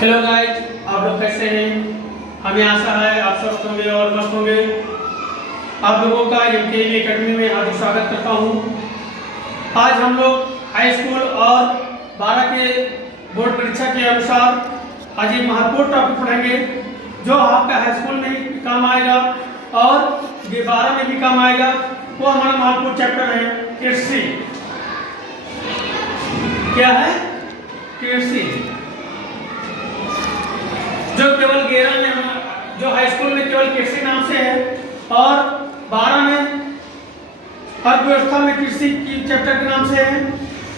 Hello guys, आप लोग कैसे हैं? हमें आशा है आप स्वस्थ होंगे और मस्त होंगे। आप लोगों का एमकेवी एकेडमी में हार्दिक स्वागत करता हूं। आज हम लोग हाई स्कूल और 12 के बोर्ड परीक्षा के अनुसार आज एक महत्वपूर्ण टॉपिक पढ़ेंगे जो आपका हाई स्कूल में भी काम आएगा और 12 में भी काम आएगा। वो हमारा महत्वपूर्ण चैप्टर है कृषि। क्या है? कृषि, जो केवल 11 में, जो हाई स्कूल में केवल कृषि नाम से है और 12 में अर्थव्यवस्था में कृषि की चैप्टर के नाम से है।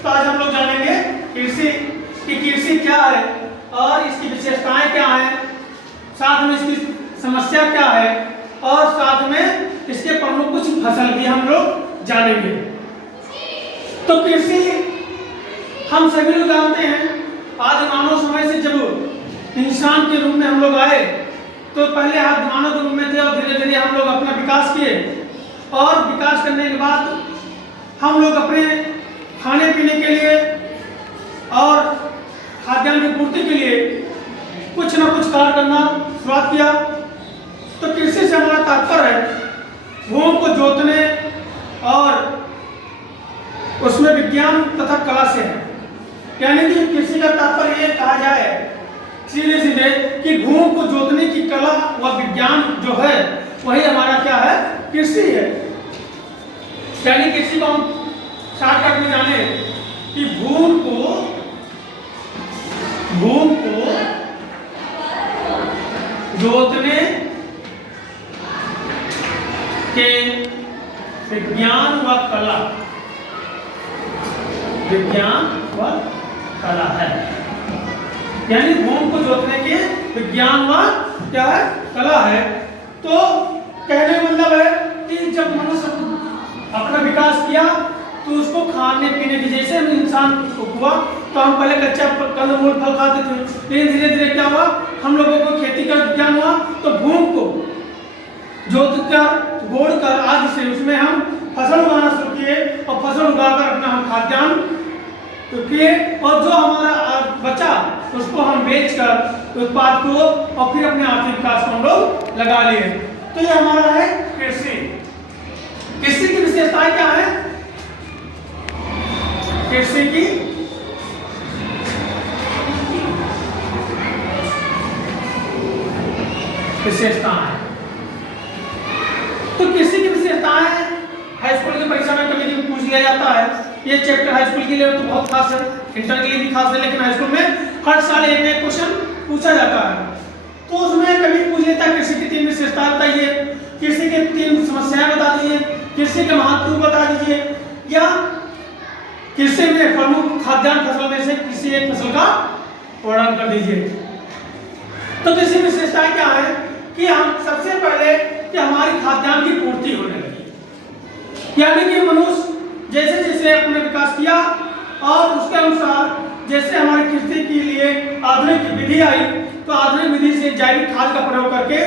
तो आज हम लोग जानेंगे कृषि की कृषि क्या है और इसकी विशेषताएं क्या हैं, साथ में इसकी समस्या क्या है और साथ में इसके प्रमुख कुछ फसल भी हम लोग जानेंगे। तो कृषि हम सभी लोग जानते हैं, आज मानव समय से जब इंसान के रूप में हम लोग आए तो पहले हाथ मानव के रूप में थे और धीरे धीरे हम लोग अपना विकास किए और विकास करने के बाद हम लोग अपने खाने पीने के लिए और खाद्यान्न की पूर्ति के लिए कुछ न कुछ कार्य करना शुरुआत किया। तो कृषि से हमारा तात्पर्य है भूमि को जोतने और उसमें विज्ञान तथा कला से है। यानी कि कृषि का तात्पर्य ये कहा जाए सीधे सीधे कि भूमि को जोतने की कला व विज्ञान जो है वही हमारा क्या है? कृषि है। यानी कृषि को हम शॉर्टकट में जाने कि भूमि को जोतने के विज्ञान व कला है। यानी भूमि को जोतने के विज्ञान व क्या है? कला है। तो कहने का मतलब है कि जब मनुष्य अपना विकास किया तो उसको खाने पीने की, जैसे इंसान हुआ तो हम पहले कच्चा कंदमूल फल खाते थे, लेकिन धीरे धीरे क्या हुआ, हम लोगों को खेती का विज्ञान हुआ तो भूमि को जोतकर गोड़कर आदि से उसमें हम फसल उगाना शुरू किए और फसल उगाकर अपना हम खाद्यान्न किए और जो हमारा बचा उसको हम बेचकर उत्पाद को और फिर अपने आर्थिक विकास को हम लोग लगा लिए। तो ये हमारा है कृषि। कृषि की विशेषताएं क्या है? कृषि की विशेषताएं, तो कृषि की विशेषताएं हाई स्कूल की परीक्षा में कभी पूछ लिया जाता है। ये चैप्टर हाई स्कूल के लिए तो बहुत खास है, इंटर के लिए भी खास है, लेकिन हाई स्कूल में हर साल एक नया क्वेश्चन पूछा जाता है। तो उसमें कभी पूछ लेता है कृषि की 3 विशेषताएं बताइए, कृषि के 3 समस्याएं बता दीजिए, कृषि के महत्व बता दीजिए, या कृषि में प्रमुख खाद्यान्न फसल में से किसी एक फसल का वर्णन कर दीजिए। तो कृषि विशेषताएं क्या है कि हम सबसे पहले कि हमारी खाद्यान्न की पूर्ति होने लगी। यानी कि मनुष्य जैसे जैसे अपने विकास किया और उसके अनुसार जैसे हमारी कृषि के लिए आधुनिक विधि आई तो आधुनिक विधि से जैविक खाद का प्रयोग करके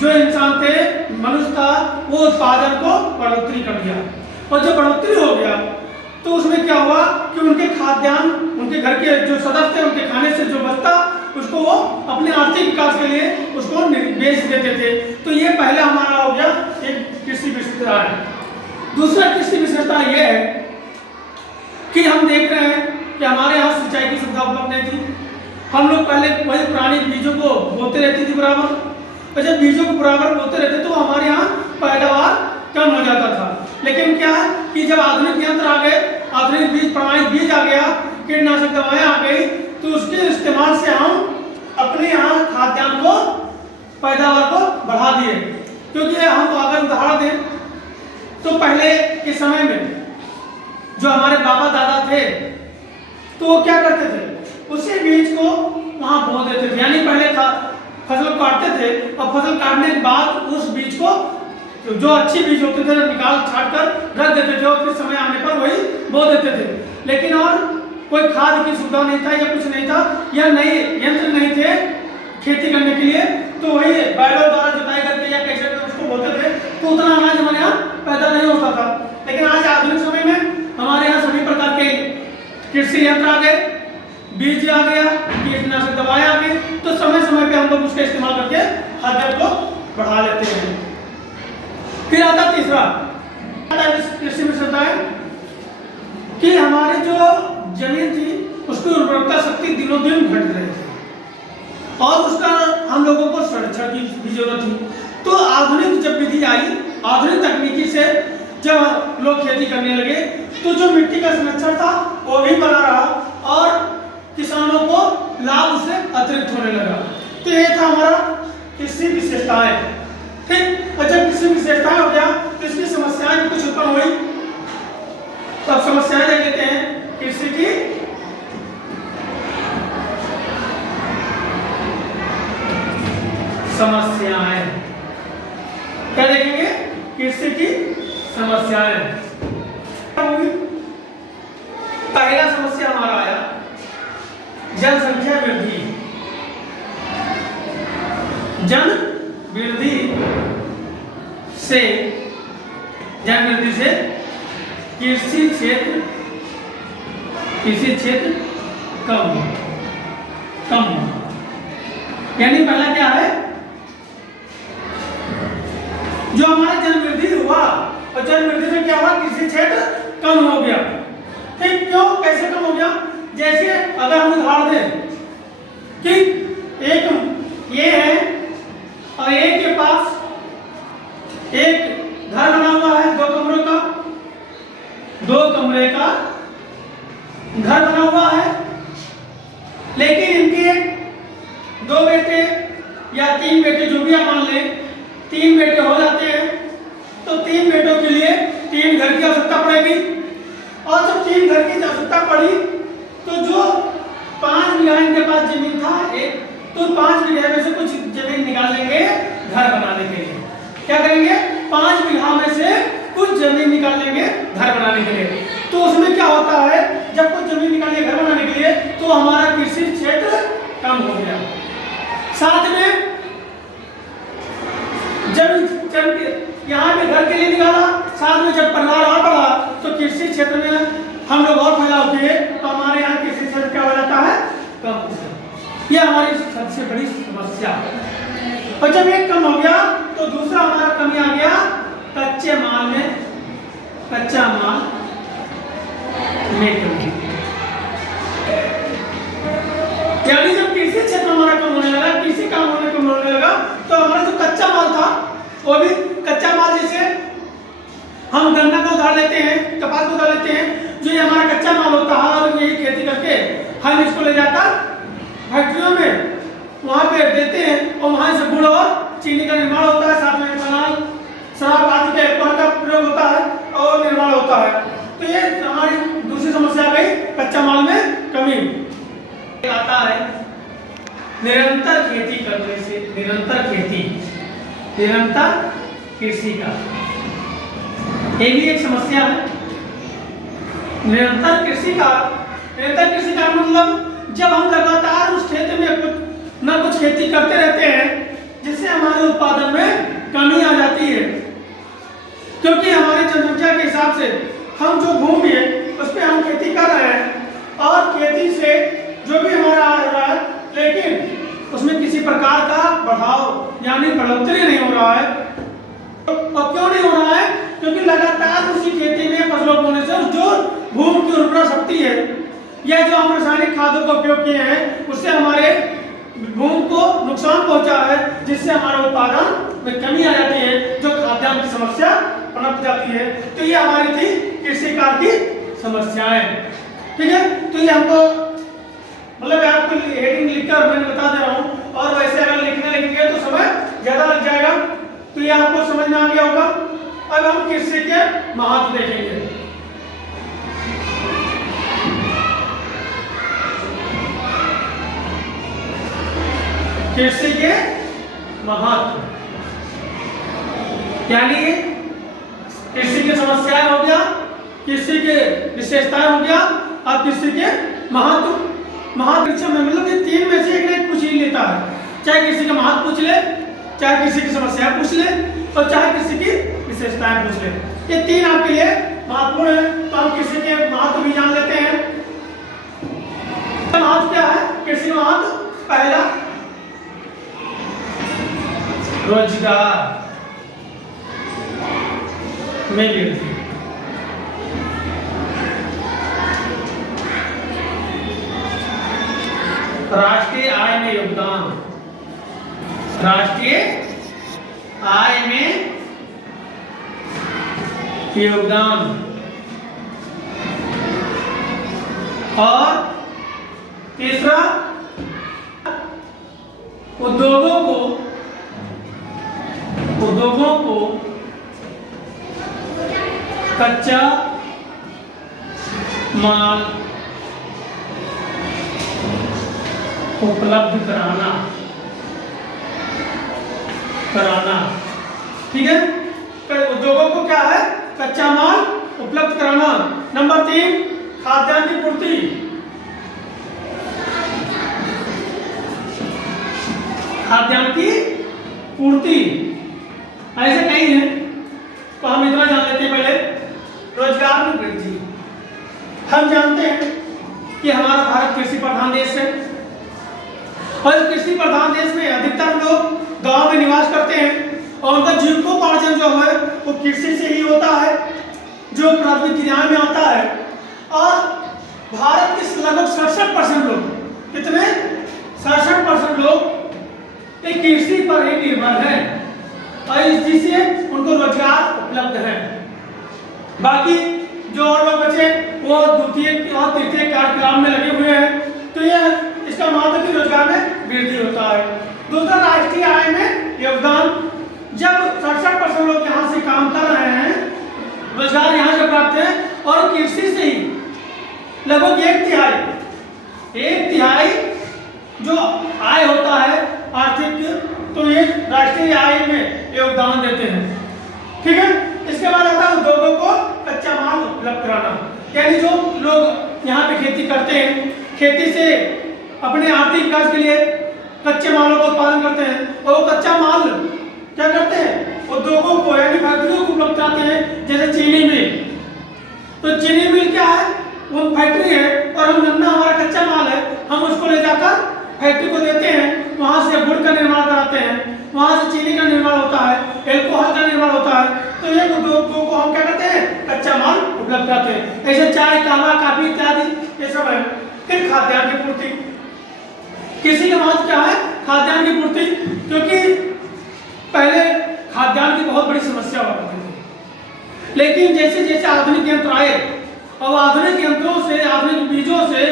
जो इंसान थे, मनुष्य था, वो उत्पादन को बढ़ोतरी कर दिया। और जब बढ़ोतरी हो गया तो उसमें क्या हुआ कि उनके खाद्यान्न, उनके घर के जो सदस्य थे, उनके खाने से जो बचता उसको वो अपने आर्थिक विकास के लिए उसको बेच देते थे। तो ये पहले हमारा हो गया एक कृषि विशेषता है। दूसरा कृषि विशेषता यह है कि हम देख रहे हैं कि हमारे यहाँ सिंचाई की सुविधा उपलब्ध नहीं थी। हम लोग पहले वही पुरानी बीजों को बोते रहती थी बराबर, और जब बीजों को बराबर बोते रहते तो हमारे यहाँ पैदावार कम हो जाता था। लेकिन क्या है कि जब आधुनिक यंत्र आ गए, आधुनिक बीज प्रमाणित बीज आ गया, कीटनाशक दवाएं आ गई, तो उसके इस्तेमाल से हम अपने यहाँ खाद्यान्न को, पैदावार को बढ़ा दिए। क्योंकि हम अगर उदाहरण दें तो पहले के समय में जो हमारे बाबा दादा थे तो वो क्या करते थे, उसी बीज को वहां बो देते थे। यानी पहले फसल काटते थे और फसल काटने के बाद उस बीज को, जो अच्छे बीज होते थे, निकाल छाट कर रख देते थे और फिर समय आने पर वही बो देते थे। लेकिन और कोई खाद की सुविधा नहीं था या कुछ नहीं था या नए यंत्र नहीं थे खेती करने के लिए, तो वही बैलों द्वारा जुताई करके या कैसे उसको बोते थे, तो उतना अनाज हमारे यहाँ पैदा नहीं होता था। लेकिन आज आधुनिक समय में हमारे यहाँ सभी प्रकार के कृषि यंत्र आ गए, बीज आ गया, कीटनाशक दवाएं आ गई, तो समय समय पे हम लोग उसका इस्तेमाल करके खाद्यान्न को बढ़ा लेते हैं। फिर आता तीसरा कृषि विशेषता है कि हमारी जो जमीन थी उसकी उर्वरकता शक्ति दिनों दिन घट रही थी और उसका हम लोगों को संरक्षण की भी जरूरत थी। तो आधुनिक जब विधि आई, आधुनिक तकनीकी से जब लोग खेती करने लगे, तो जो मिट्टी का संरक्षण था वो भी बना रहा और किसानों को लाभ उससे अतिरिक्त होने लगा। तो ये था हमारा कृषि विशेषताएं। ठीक, और जब कृषि विशेषताएं हो गया तो इसकी समस्याएं भी कुछ उत्पन्न हुई। तो अब समस्याएं देख लेते हैं कृषि की। समस्याएं क्या देखेंगे? कृषि की समस्याएं। पहला समस्या हमारा आया जनसंख्या वृद्धि। जन वृद्धि से कृषि क्षेत्र कम यानी पहला क्या है, जो हमारा जन वृद्धि हुआ और जन वृद्धि से क्या हुआ, कृषि क्षेत्र कम हो गया। ठीक, क्यों, कैसे कम हो गया? जैसे अगर हम उदाहरण दें कि एक ये है और एक के पास एक घर बना हुआ है, 2 कमरे का घर बना हुआ है, लेकिन इनके 2 बेटे या 3 बेटे, जो भी आप मान लें, 3 बेटे हो जाते हैं, तो 3 बेटों के लिए 3 घर की आवश्यकता पड़ेगी। और जब 3 घर की आवश्यकता पड़ी तो जो 5 बीघा इनके पास जमीन था एक, तो 5 बीघा में से कुछ जमीन निकाल लेंगे घर बनाने के लिए। क्या करेंगे? 5 बीघा में से कुछ जमीन निकाल लेंगे घर बनाने के लिए। तो उसमें क्या होता है, जब कुछ जमीन निकालिए घर बनाने के लिए, तो हमारा कृषि क्षेत्र कम हो गया। साथ में जब यहाँ पे घर के लिए निकाला, साथ में जब परिवार और बढ़ा, तो कृषि क्षेत्र में हम लोग और फैलाव किए, तो हमारे यहाँ कृषि क्षेत्र क्या हो जाता है, कम। यह हमारी सबसे बड़ी समस्या। और जब एक कम हो गया तो दूसरा हमारा कमी आ गया कच्चे माल में, कच्चा माल में कमी। यानी जब कृषि क्षेत्र हमारा कम होने लगा, कृषि काम कम होने लगा, तो हमारा जो कच्चा माल था वो भी कच्चा माल, जैसे हम गन्ना को उधार लेते हैं, कपास को उधार लेते हैं, जो ये हमारा कच्चा माल होता है, और यही खेती करके हम इसको ले जाकर फैक्ट्रियों में वहाँ पे देते हैं और वहाँ से गुड़ और चीनी का निर्माण होता है, साथ में इथेनॉल, शराब आदि के अल्कोहल का प्रयोग होता है और निर्माण होता है। तो ये हमारी दूसरी समस्या आ गई, कच्चा माल में कमी। आता है निरंतर खेती करने से, निरंतर कृषि का ये भी एक समस्या है। निरंतर कृषि का मतलब जब हम लगातार उस क्षेत्र में कुछ खेती करते रहते हैं, जिससे हमारे उत्पादन में कमी आ जाती है, क्योंकि हमारी जनसंख्या के हिसाब से हम जो भूमि है उस पर हम खेती कर रहे हैं और खेती से जो भी हमारा आ रहा है, लेकिन उसमें किसी प्रकार का बढ़ाव यानी बढ़ोतरी नहीं हो रहा है। और क्यों नहीं हो रहा है? क्योंकि लगातार उसी खेती में फसलों बोने से जो भूमि की उर्वरा शक्ति है या जो हम रासायनिक खादों का उपयोग किए हैं, उससे हमारे भूमि को नुकसान पहुंचा है, जिससे हमारे उत्पादन में कमी आ जाती है, जो खाद्यान्न की समस्या पनप जाती है। तो ये हमारी थी कृषि कार्य की समस्याएं। ठीक है, तो ये हमको मतलब आपको हेडिंग लिखकर मैंने बता दे रहा हूँ, और वैसे अगर लिखने लगेंगे तो समय ज्यादा लग जाएगा। तो ये आपको समझ में आ गया होगा। अब हम कृषि के महत्व देखेंगे। कृषि के महत्व यानी कृषि की समस्याएं हो गया, कृषि के विशेषताएं हो गया, अब कृषि के महत्व। महत्व में मतलब ये 3 में से एक ना एक पूछ ही लेता है, चाहे कृषि का महत्व पूछ ले, चाहे कृषि की समस्या पूछ ले, और चाहे कृषि की विशेषताएं पूछ ले। ये 3 आपके लिए महत्वपूर्ण है। तो हम कृषि के महत्व भी जान लेते हैं। महत्व क्या है? कृषि का महत्व पहला रोजगार में वृद्धि, राष्ट्रीय आय में योगदान, राष्ट्रीय आय में योगदान, और तीसरा उद्योगों को कच्चा माल उपलब्ध कराना, ठीक है। उद्योगों को क्या है? कच्चा माल उपलब्ध कराना। नंबर 3 खाद्यान्न की पूर्ति, खाद्यान्न की पूर्ति। ऐसे कई हैं, तो हम इतना जान लेते हैं पहले। रोजगार में वृद्धि, हम जानते हैं कि हमारा भारत कृषि प्रधान देश है, और इस कृषि प्रधान देश में अधिकतर लोग गांव में निवास करते हैं, और उनका जीविकोपार्जन जो है वो कृषि से ही होता है, जो प्राथमिक क्रियाओं में आता है। और भारत के लगभग 67% लोग, कितने? 67% लोग कृषि पर ही निर्भर है, और जिससे उनको रोजगार उपलब्ध है। बाकी जो और लोग बचे वो द्वितीय और तृतीय कार्यक्रम में लगे हुए हैं, तो यह इसका मतलब कि रोजगार में वृद्धि होता है। दूसरा राष्ट्रीय आय में योगदान, जब 67% लोग यहाँ से काम कर रहे हैं, रोजगार यहाँ से प्राप्त है, और कृषि से ही लगभग एक तिहाई जो आय होता है आर्थिक, तो ये राष्ट्रीय आय में योगदान देते हैं, ठीक है। इसके बाद आता है उद्योगों को कच्चा माल उपलब्ध कराना, यानी जो लोग यहाँ पे खेती करते हैं, खेती से अपने आर्थिक विकास के लिए कच्चे मालों का उत्पादन करते हैं, और वो कच्चा माल क्या करते हैं? उद्योगों को यानी फैक्ट्रियों को उपलब्ध कराते हैं। जैसे चीनी मिल, तो चीनी मिल क्या है? वो फैक्ट्री है, और हम गन्ना हमारा कच्चा माल है, हम उसको ले जाकर फैक्ट्री को देते हैं, वहाँ से गुड़ का निर्माण कराते हैं, वहाँ से चीनी का निर्माण होता है, एल्कोहल का निर्माण होता है। तो ये उद्योगों को हम क्या करते हैं? कच्चा माल उपलब्ध कराते हैं। ऐसे चाय, कहवा, काफी इत्यादि ये सब है। फिर खाद्यान्न की पूर्ति, कृषि का महत्व क्या है? खाद्यान्न की पूर्ति, क्योंकि पहले खाद्यान्न की बहुत बड़ी समस्या हुआ करती थी, लेकिन जैसे जैसे आधुनिक यंत्र आए, और आधुनिक यंत्रों से, आधुनिक बीजों से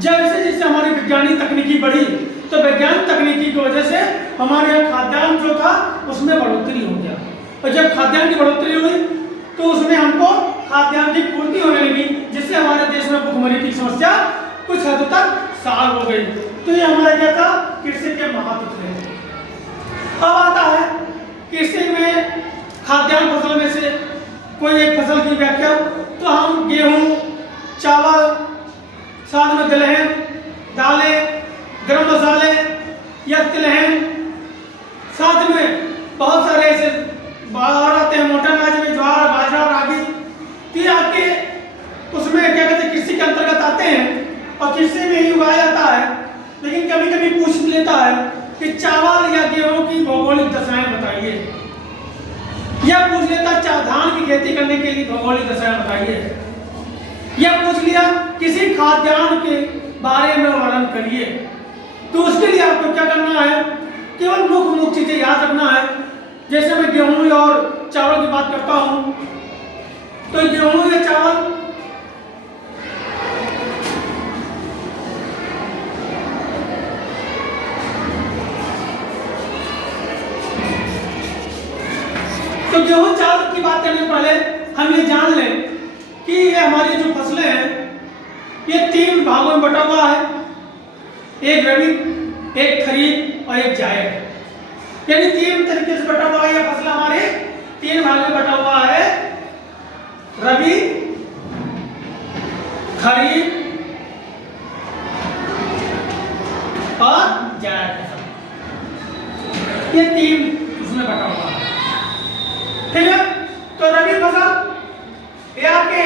जैसे जैसे हमारी वैज्ञानिक तकनीकी बढ़ी, तो वैज्ञानिक तकनीकी की वजह से हमारे यहाँ खाद्यान्न जो था उसमें बढ़ोतरी हो गया, और जब खाद्यान्न की बढ़ोतरी हुई तो उसमें हमको खाद्यान्न की पूर्ति होने लगी, जिससे हमारे देश में भुखमरी की समस्या कुछ हद तक सॉल्व हो गई। तो ये हमारा क्या था? कृषि के महत्व थे। अब आता है कृषि में खाद्यान्न फसल में से कोई एक फसल की व्याख्या, तो हम गेहूं, चावल, साथ में दलहन, दालें, गरम मसाले या तिलहन, साथ में बहुत सारे ऐसे बाहर आते हैं, मोटा अनाज में ज्वार, बाजरा, रागी, तो आपके उसमें क्या कहते हैं? कृषि के अंतर्गत आते हैं, और कृषि में ही उगाया जाता है। लेकिन कभी कभी पूछ लेता है कि चावल या गेहूं की भौगोलिक दशाएं बताइए, या पूछ लेता धान की खेती करने के लिए भौगोलिक दशाएं बताइए, या पूछ लिया किसी खाद्यान्न के बारे में वर्णन करिए। तो उसके लिए आपको क्या करना है? केवल मुख्य चीजें याद रखना है। जैसे मैं गेहूं और चावल की बात करता हूं, तो गेहूं या चावल तो गेहूं चावल की बात करने से पहले हम ये जान लें कि ये हमारी जो फसलें हैं ये 3 भागों में बटा हुआ है, एक रबी, एक खरीफ और एक जायद। यानी 3 तरीके से बटा हुआ है। ये फसल हमारे 3 भाग में बटा हुआ है, रबी, खरीफ और जायद। ये 3 उसमें बटा हुआ है, ठीक है। तो रबी फसल ये आपके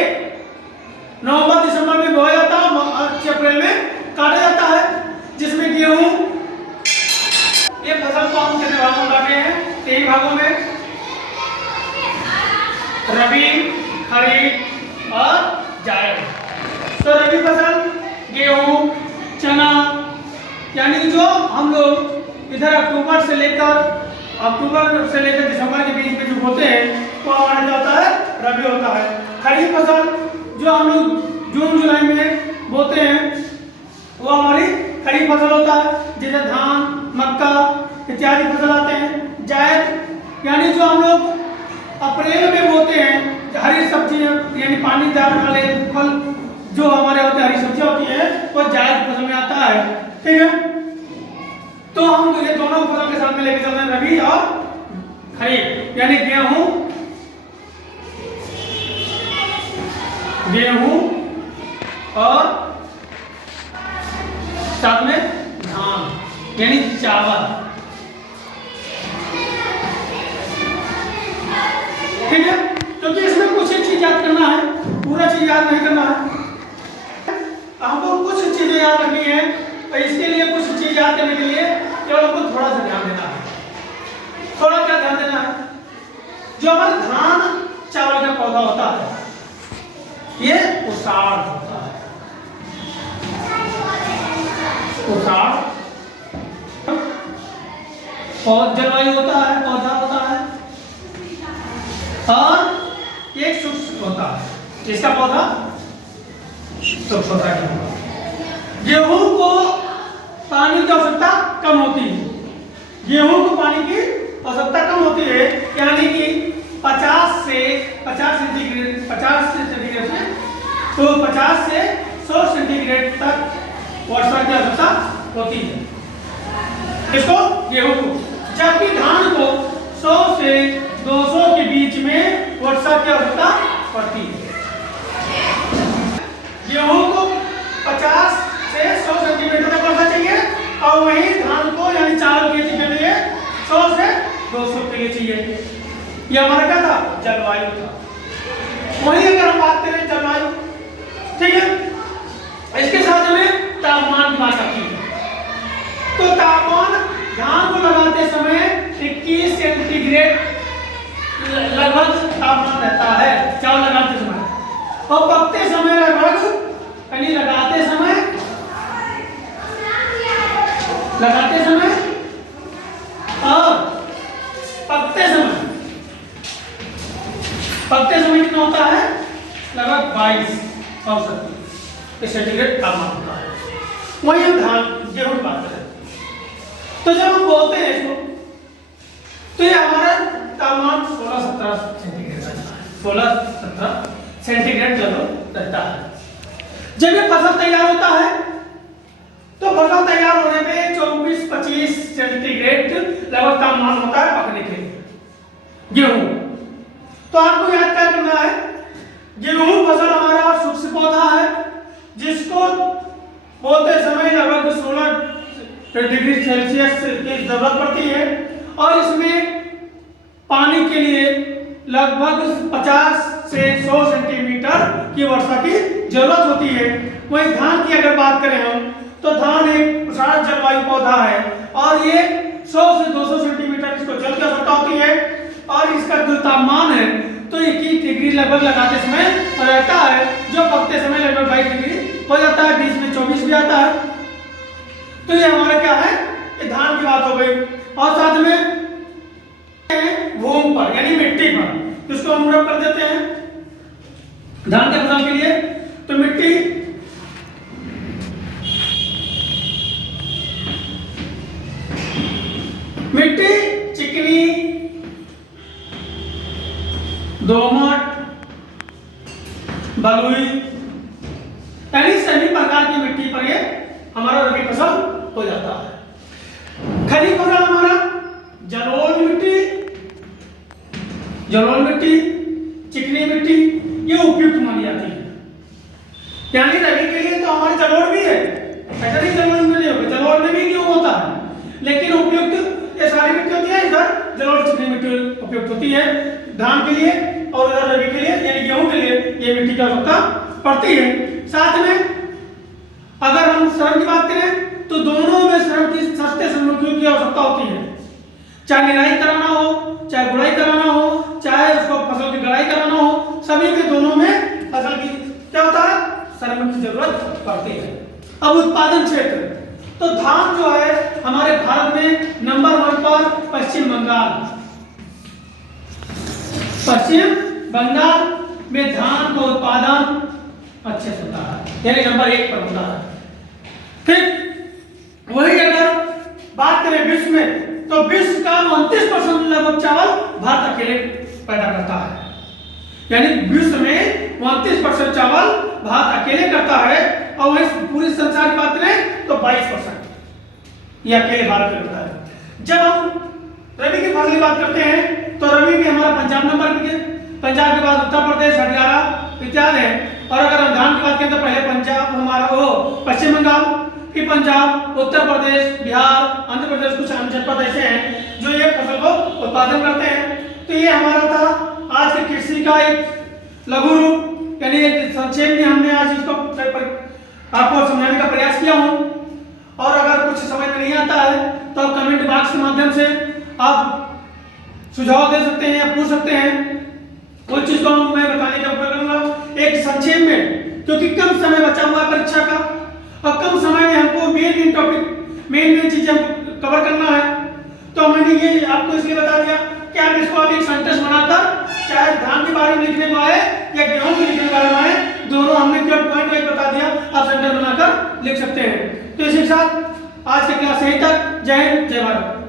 नवंबर दिसंबर में बोया जाता है, मार्च अप्रैल में काटा जाता है, जिसमें गेहूं, ये फसल को हम कितने भागों में बांटे हैं? 3 भागों में, रबी, खरीफ और जायद। तो रबी फसल गेहूं, चना, यानी जो हम लोग इधर अक्टूबर से लेकर दिसंबर के बीच में जो बोते हैं वो हमारा क्या होता है? रबी होता है। खरीफ फसल जो हम लोग जून जुलाई में बोते हैं वो हमारी खरीफ फसल होता है, जैसे धान, मक्का इत्यादि फसल आते हैं। जायद यानी जो हम लोग अप्रैल में बोते हैं, हरी सब्जियां यानी पानीदार वाले फल जो हमारे होते हैं, हरी सब्जियां होती है, वो जायद फसल में आता है। ठीक है, तो हम ये दोनों फसल के साथ में लेके चलते हैं, रबी और खरीफ, यानी गेहूं और साथ में धान यानी चावल। ठीक है, क्योंकि इसमें कुछ एक चीज याद करना है, पूरा चीज याद नहीं करना है, हमको कुछ चीजें याद रखनी है। और इसके लिए कुछ चीज याद करने के लिए केवल हमको थोड़ा सा ध्यान देना है। थोड़ा क्या ध्यान देना है? जो हमारा धान चावल का पौधा होता है ये उसाड़ होता है। उसाड़ और जलवायु होता है, पौधा होता है, और एक शुष्क होता है। इसका पौधा शुष्क होता है। गेहूं को पानी की आवश्यकता कम होती है, गेहूं को पानी की आवश्यकता कम होती है, यानी कि 50 सेंटीग्रेड से तो 50 से 100 सेंटीग्रेड तक वर्षा की आवश्यकता होती है इसको, गेहूं को। जबकि धान को 100 से 200 के बीच में वर्षा की आवश्यकता पड़ती है। गेहूं को 50 से 100 सेंटीमीटर तक वर्षा चाहिए, और वहीं धान को यानी चावल खेती के लिए 100 से 200 के लिए चाहिए। ये हमारा क्या था? जलवायु था। वहीं अगर हम बात करें जलवायु, ठीक है, इसके साथ में तापमान की बात आती है। तो तापमान धान को लगाते समय 21 सेंटीग्रेड लगभग तापमान रहता है चावल लगाते समय, और पकते समय लगभग यानी लगाते समय और पकते समय कितना होता है? लगभग 22 सेंटीग्रेड तापमान होता है। वही हम धान गेहूं की बात करें तो जब हम बोलते हैं इसको तो ये हमारा तापमान 16-17 सेंटीग्रेड रहता है, 16-17 सेंटीग्रेड लगभग रहता है। जब ये फसल तैयार होता है तो फसल तैयार होने में 24-25 सेंटीग्रेड लगभग तापमान होता है पकने के लिए गेहूं। तो आपको याद क्या करना है? गेहूं फसल हमारा शुष्क पौधा है, जिसको बोते समय लगभग 16 डिग्री सेल्सियस की जरूरत पड़ती है, और इसमें पानी के लिए लगभग 50 से 100 सेंटीमीटर की वर्षा की जरूरत होती है। वहीं धान की अगर बात करें हम तो धान एक उष्ण जलवायु पौधा है, और ये 100 से 200 सेंटीमीटर इसको जल की आवश्यकता होती है, और इसका जो तापमान है तो 21 डिग्री लगभग लगाते समय रहता है, जो पकते समय लगभग 22 डिग्री हो जाता है, बीच में 24 भी आता है। तो ये हमारा क्या है? ये धान की बात हो गई। और साथ में भूमि पर यानी मिट्टी पर, इसको हम लोग कर देते हैं धान के फसल के लिए। तो मिट्टी चिकनी, दोमट, बलुई यानी सभी प्रकार की मिट्टी पर ये हमारा रबी फसल हो जाता है। खरीफ फसल हमारा जलोढ़ मिट्टी, चिकनी मिट्टी ये उपयुक्त मानी जाती है। यानी रबी के लिए तो हमारी जलोढ़ भी है, ऐसा नहीं जलोढ़ में नहीं होगा, जलोढ़ में भी गेहूं होता है, लेकिन उपयुक्त ये सारी मिट्टी होती है। इधर जलोढ़ चिकनी मिट्टी उपयुक्त होती है धान के लिए, और इधर रबी के लिए यानी गेहूं के लिए ये मिट्टी की आवश्यकता पड़ती है। साथ में अगर हम श्रम की बात करें तो दोनों में श्रम की सस्ते श्रमिकों की आवश्यकता होती है, चाहे निराई कराना हो, चाहे गुड़ाई कराना हो, चाहे उसको फसल की गड़ाई कराना हो, सभी में दोनों में फसल की क्या होता है, श्रमिक की जरूरत पड़ती है। अब उत्पादन क्षेत्र, तो धान जो है हमारे भारत में नंबर 1 पर पश्चिम बंगाल में धान का उत्पादन अच्छे से होता है, यानी नंबर 1 पर होता है। ठीक वही अगर बात करें विश्व में, तो विश्व का 29% लगभग चावल भारत अकेले पैदा करता है, यानी विश्व में 29% चावल भारत अकेले करता है। और वही पूरे संसार की बात करें तो 22% ये अकेले भारत में करता है। जब हम रबी की फसल की बात करते हैं तो रबी में हमारा पंजाब नंबर पे, पंजाब के बाद उत्तर प्रदेश, हरियाणा इत्यादि है। और अगर हम धान की बात करें तो पहले पंजाब हमारा पश्चिम बंगाल, फिर पंजाब, उत्तर प्रदेश, बिहार, आंध्र प्रदेश, कुछ अन्य जनपद ऐसे हैं जो ये फसल को उत्पादन करते हैं। तो ये हमारा था आज के कृषि का एक लघु रूप, यानी एक संक्षेप में हमने आज इसको आपको समझाने का प्रयास किया हूँ। और अगर कुछ समझ में नहीं आता है तो आप कमेंट बॉक्स के माध्यम से आप सुझाव दे सकते हैं या पूछ सकते हैं, उस चीज को मैं बताने का प्रयास करूंगा एक संक्षेप में, क्योंकि कम समय बचा हुआ है परीक्षा का और कम समय में हमको मेन टॉपिक मेन चीजें हमको कवर करना है। तो मैंने ये आपको इसलिए बता दिया कि आप इसको अभी एक सेंटेंस बनाकर, चाहे धान के बारे में लिखने को आए या गेहूं के लिखने के बारे में आए, दोनों हमने केवल पॉइंट वाइज बता दिया, आप सेंटेंस बनाकर लिख सकते हैं। तो इसी के साथ आज की क्लास यहीं तक। जय हिंद, जय भारत।